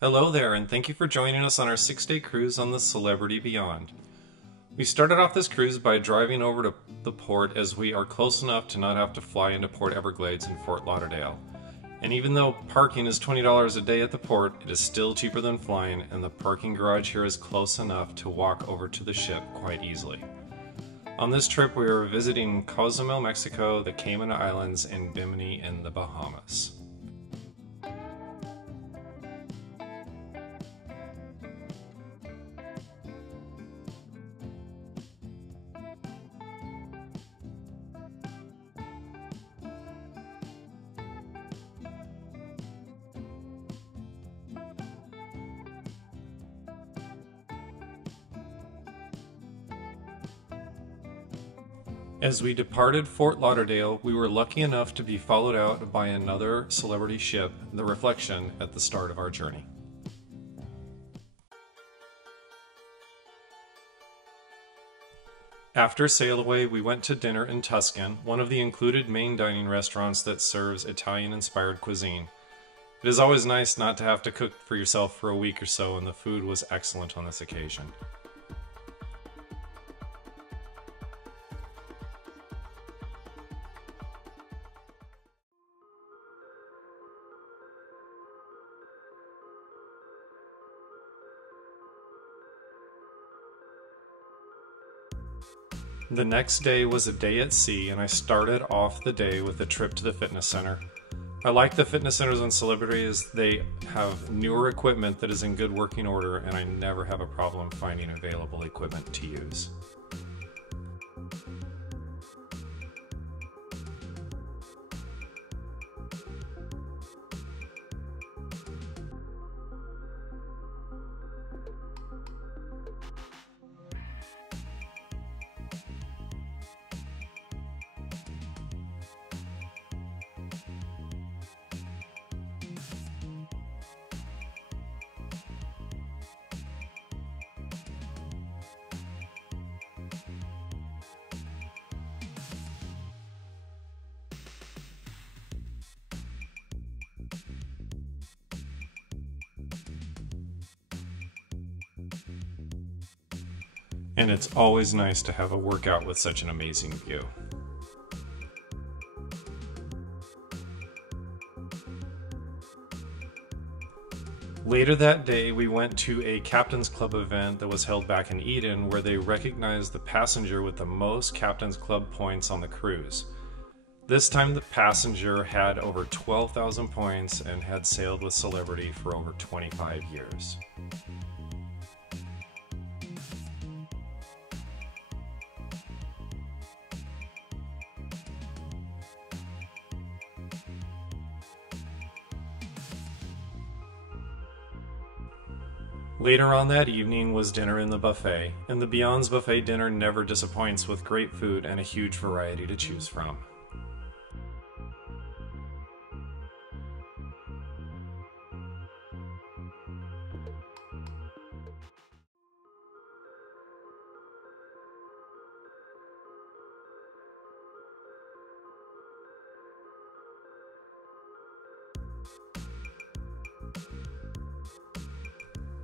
Hello there, and thank you for joining us on our 6-day cruise on the Celebrity Beyond. We started off this cruise by driving over to the port as we are close enough to not have to fly into Port Everglades in Fort Lauderdale. And even though parking is $20 a day at the port, it is still cheaper than flying, and the parking garage here is close enough to walk over to the ship quite easily. On this trip, we are visiting Cozumel, Mexico, the Cayman Islands, and Bimini in the Bahamas. As we departed Fort Lauderdale, we were lucky enough to be followed out by another celebrity ship, the Reflection, at the start of our journey. After Sailaway, we went to dinner in Tuscan, one of the included main dining restaurants that serves Italian-inspired cuisine. It is always nice not to have to cook for yourself for a week or so, and the food was excellent on this occasion. The next day was a day at sea, and I started off the day with a trip to the fitness center. I like the fitness centers on Celebrity as they have newer equipment that is in good working order, and I never have a problem finding available equipment to use. And it's always nice to have a workout with such an amazing view. Later that day, we went to a Captain's Club event that was held back in Eden, where they recognized the passenger with the most Captain's Club points on the cruise. This time the passenger had over 12,000 points and had sailed with Celebrity for over 25 years. Later on that evening was dinner in the buffet, and the Beyond's buffet dinner never disappoints with great food and a huge variety to choose from.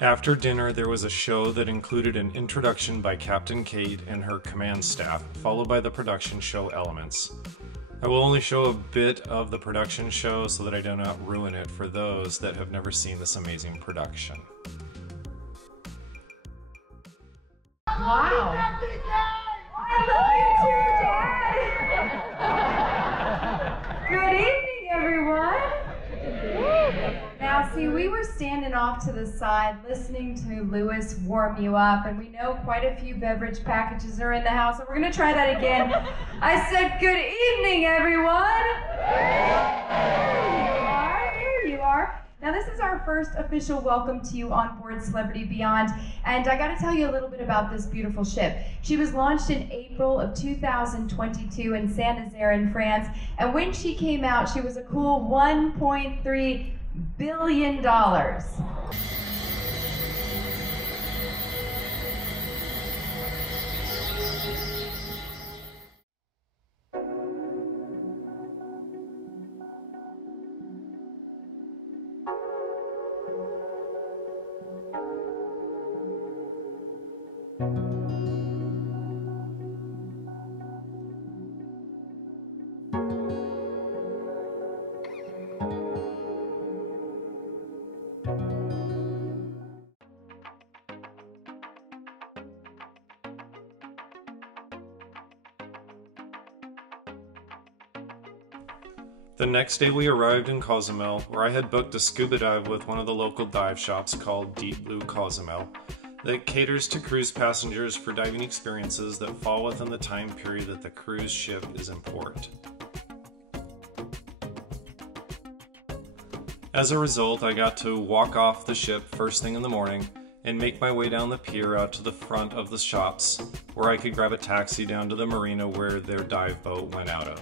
After dinner, there was a show that included an introduction by Captain Kate and her command staff, followed by the production show elements. I will only show a bit of the production show so that I do not ruin it for those that have never seen this amazing production. Wow. I love you too, Dad. Good evening, everyone. Now, see, we were standing off to the side listening to Lewis warm you up, and we know quite a few beverage packages are in the house, so we're going to try that again. I said, good evening, everyone. Here you are. Now, this is our first official welcome to you on board Celebrity Beyond, and I got to tell you a little bit about this beautiful ship. She was launched in April of 2022 in Saint-Nazaire in France, and when she came out, she was a cool $1.3 billion. The next day we arrived in Cozumel, where I had booked a scuba dive with one of the local dive shops called Deep Blue Cozumel that caters to cruise passengers for diving experiences that fall within the time period that the cruise ship is in port. As a result, I got to walk off the ship first thing in the morning and make my way down the pier out to the front of the shops, where I could grab a taxi down to the marina where their dive boat went out of.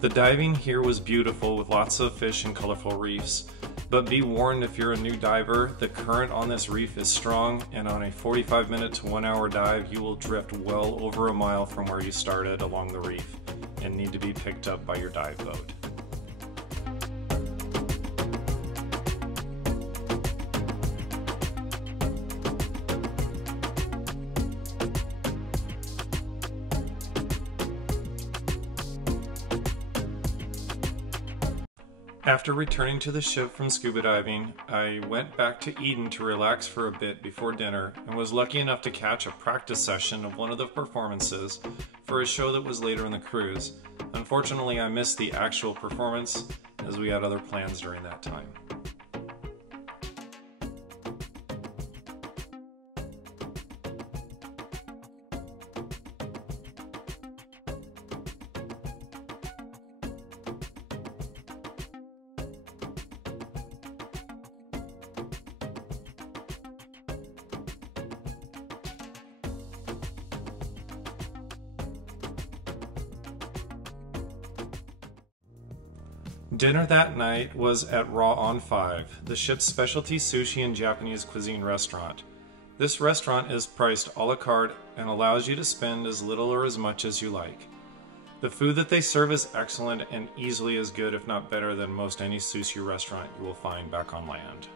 The diving here was beautiful with lots of fish and colorful reefs, but be warned if you're a new diver, the current on this reef is strong, and on a 45-minute to 1-hour dive you will drift well over a mile from where you started along the reef and need to be picked up by your dive boat. After returning to the ship from scuba diving, I went back to Eden to relax for a bit before dinner and was lucky enough to catch a practice session of one of the performances for a show that was later in the cruise. Unfortunately, I missed the actual performance as we had other plans during that time. Dinner that night was at Raw on 5, the ship's specialty sushi and Japanese cuisine restaurant. This restaurant is priced a la carte and allows you to spend as little or as much as you like. The food that they serve is excellent and easily as good, if not better, than most any sushi restaurant you will find back on land.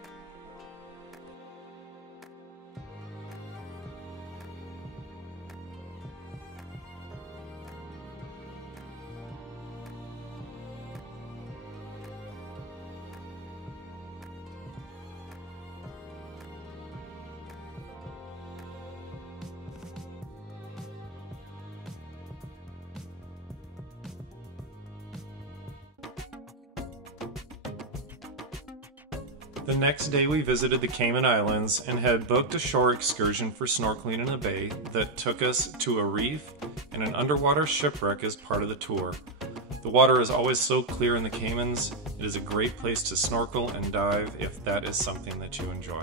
The next day we visited the Cayman Islands and had booked a shore excursion for snorkeling in a bay that took us to a reef and an underwater shipwreck as part of the tour. The water is always so clear in the Caymans. It is a great place to snorkel and dive if that is something that you enjoy.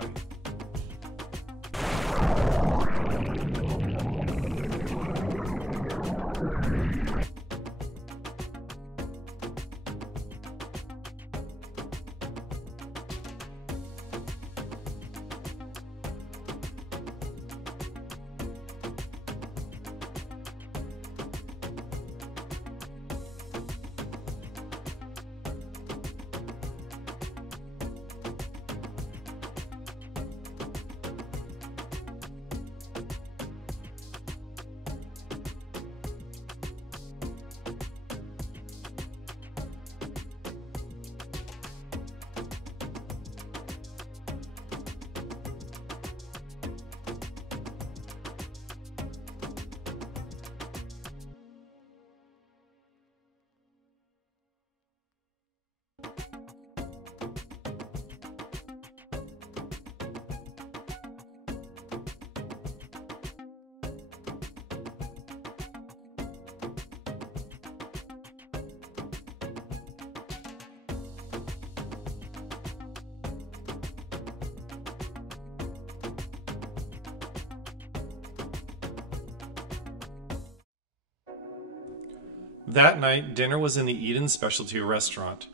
That night, dinner was in the Eden Specialty Restaurant.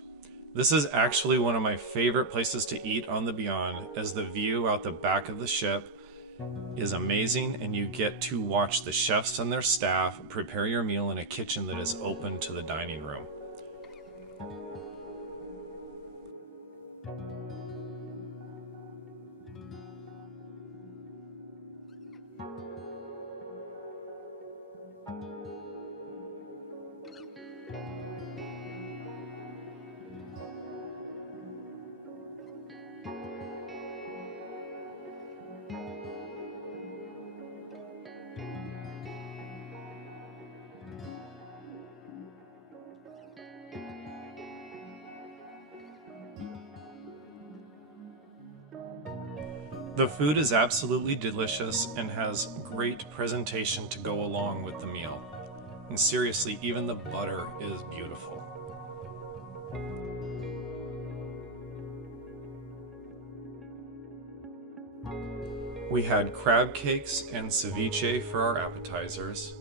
This is actually one of my favorite places to eat on the Beyond, as the view out the back of the ship is amazing and you get to watch the chefs and their staff prepare your meal in a kitchen that is open to the dining room. The food is absolutely delicious and has great presentation to go along with the meal. And seriously, even the butter is beautiful. We had crab cakes and ceviche for our appetizers,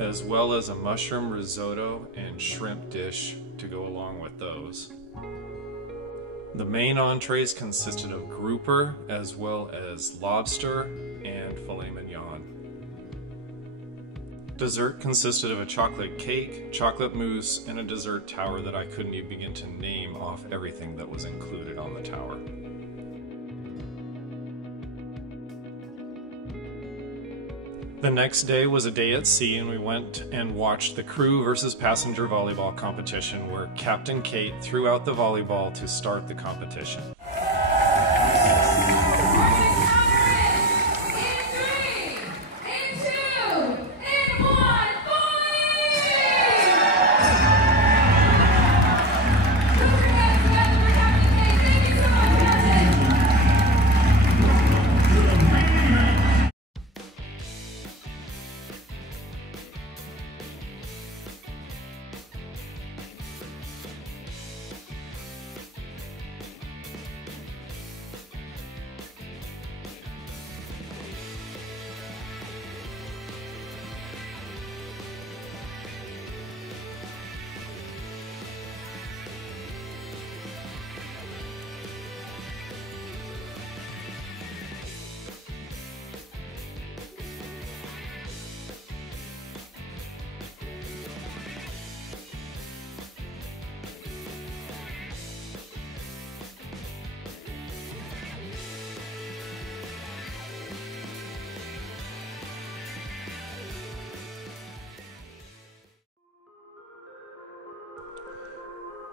as well as a mushroom risotto and shrimp dish to go along with those. The main entrees consisted of grouper as well as lobster and filet mignon. Dessert consisted of a chocolate cake, chocolate mousse, and a dessert tower that I couldn't even begin to name off everything that was included on the tower. The next day was a day at sea, and we went and watched the crew versus passenger volleyball competition where Captain Kate threw out the volleyball to start the competition.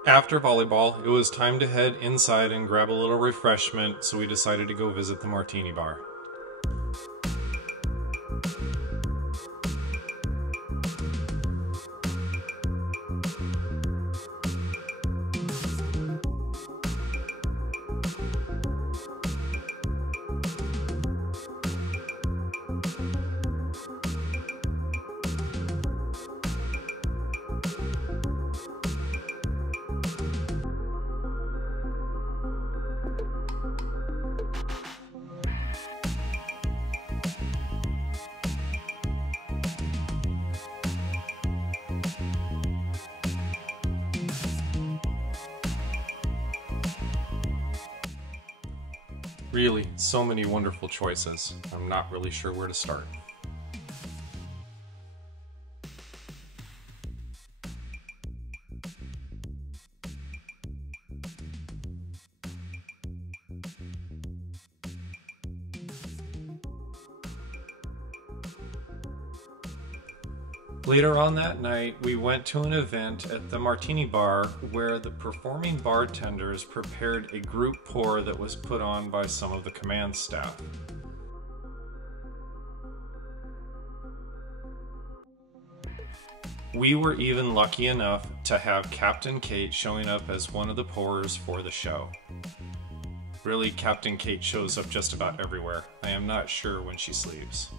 After volleyball, it was time to head inside and grab a little refreshment, so we decided to go visit the Martini Bar. Really, so many wonderful choices. I'm not really sure where to start. Later on that night, we went to an event at the Martini Bar where the performing bartenders prepared a group pour that was put on by some of the command staff. We were even lucky enough to have Captain Kate showing up as one of the pourers for the show. Really, Captain Kate shows up just about everywhere. I am not sure when she sleeps.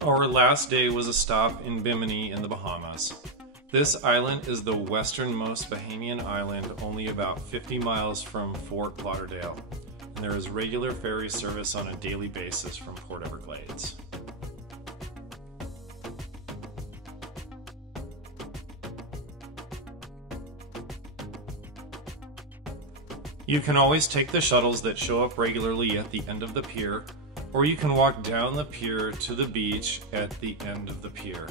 Our last day was a stop in Bimini in the Bahamas. This island is the westernmost Bahamian island, only about 50 miles from Fort Lauderdale, and there is regular ferry service on a daily basis from Port Everglades. You can always take the shuttles that show up regularly at the end of the pier, or you can walk down the pier to the beach at the end of the pier.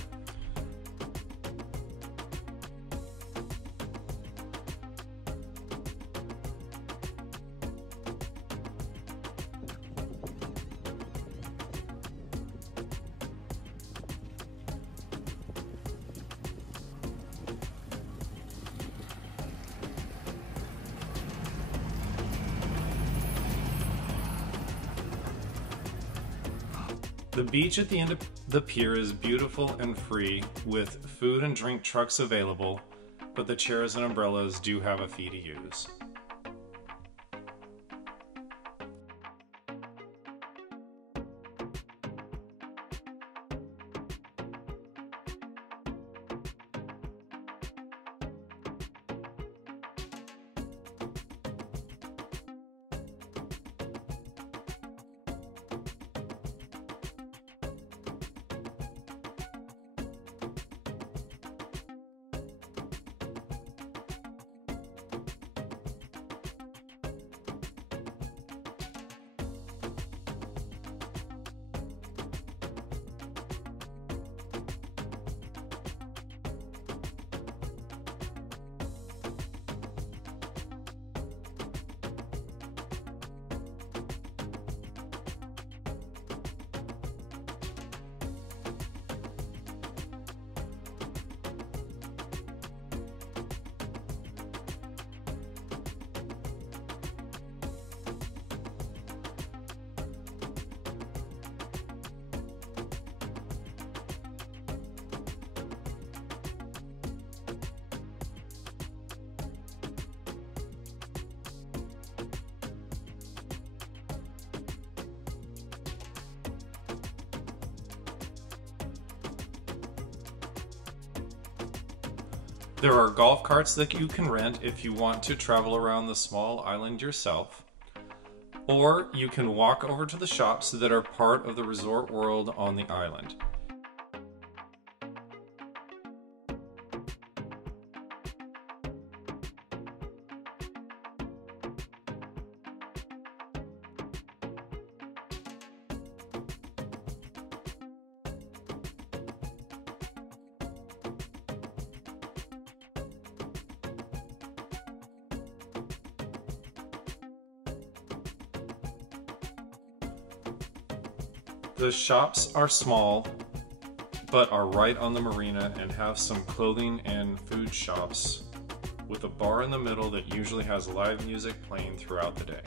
The beach at the end of the pier is beautiful and free, with food and drink trucks available, but the chairs and umbrellas do have a fee to use. There are golf carts that you can rent if you want to travel around the small island yourself, or you can walk over to the shops that are part of the resort world on the island. The shops are small, but are right on the marina and have some clothing and food shops with a bar in the middle that usually has live music playing throughout the day.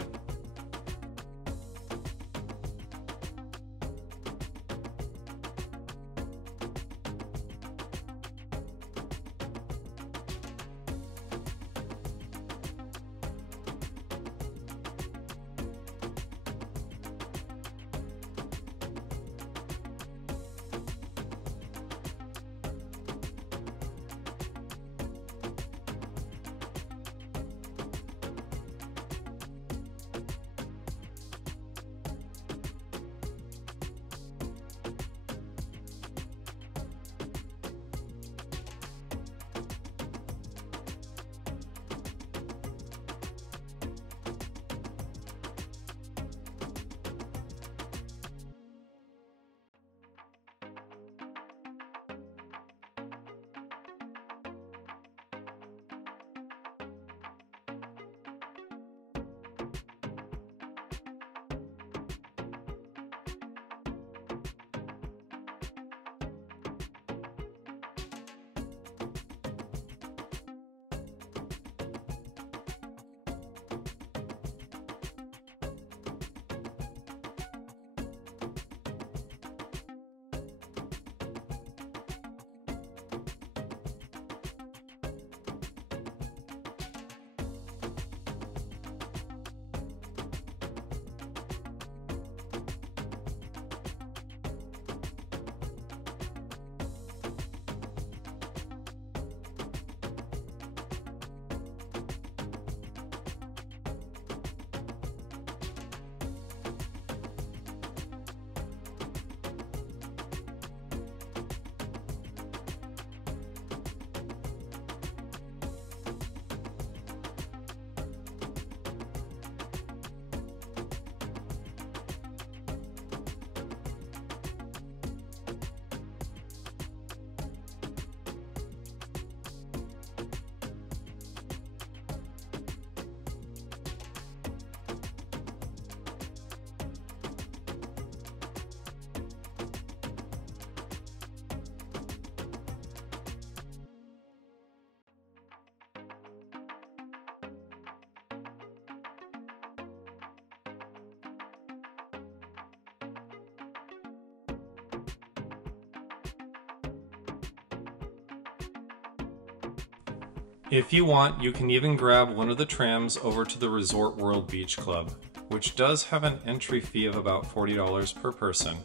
If you want, you can even grab one of the trams over to the Resort World Beach Club, which does have an entry fee of about $40 per person.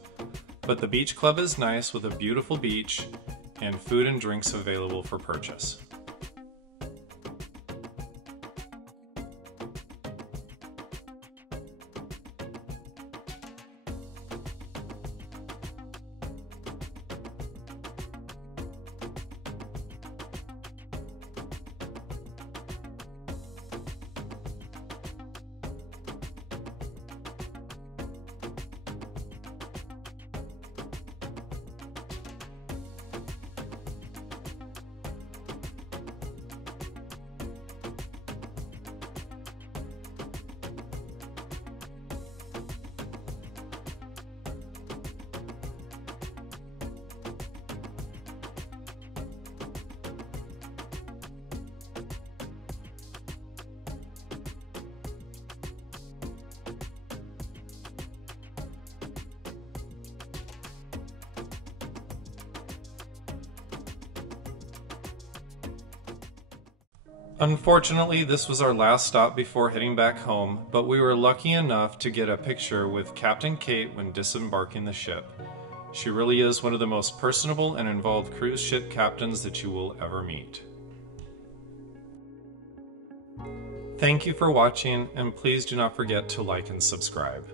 But the beach club is nice with a beautiful beach and food and drinks available for purchase. Unfortunately, this was our last stop before heading back home, but we were lucky enough to get a picture with Captain Kate when disembarking the ship. She really is one of the most personable and involved cruise ship captains that you will ever meet. Thank you for watching, and please do not forget to like and subscribe.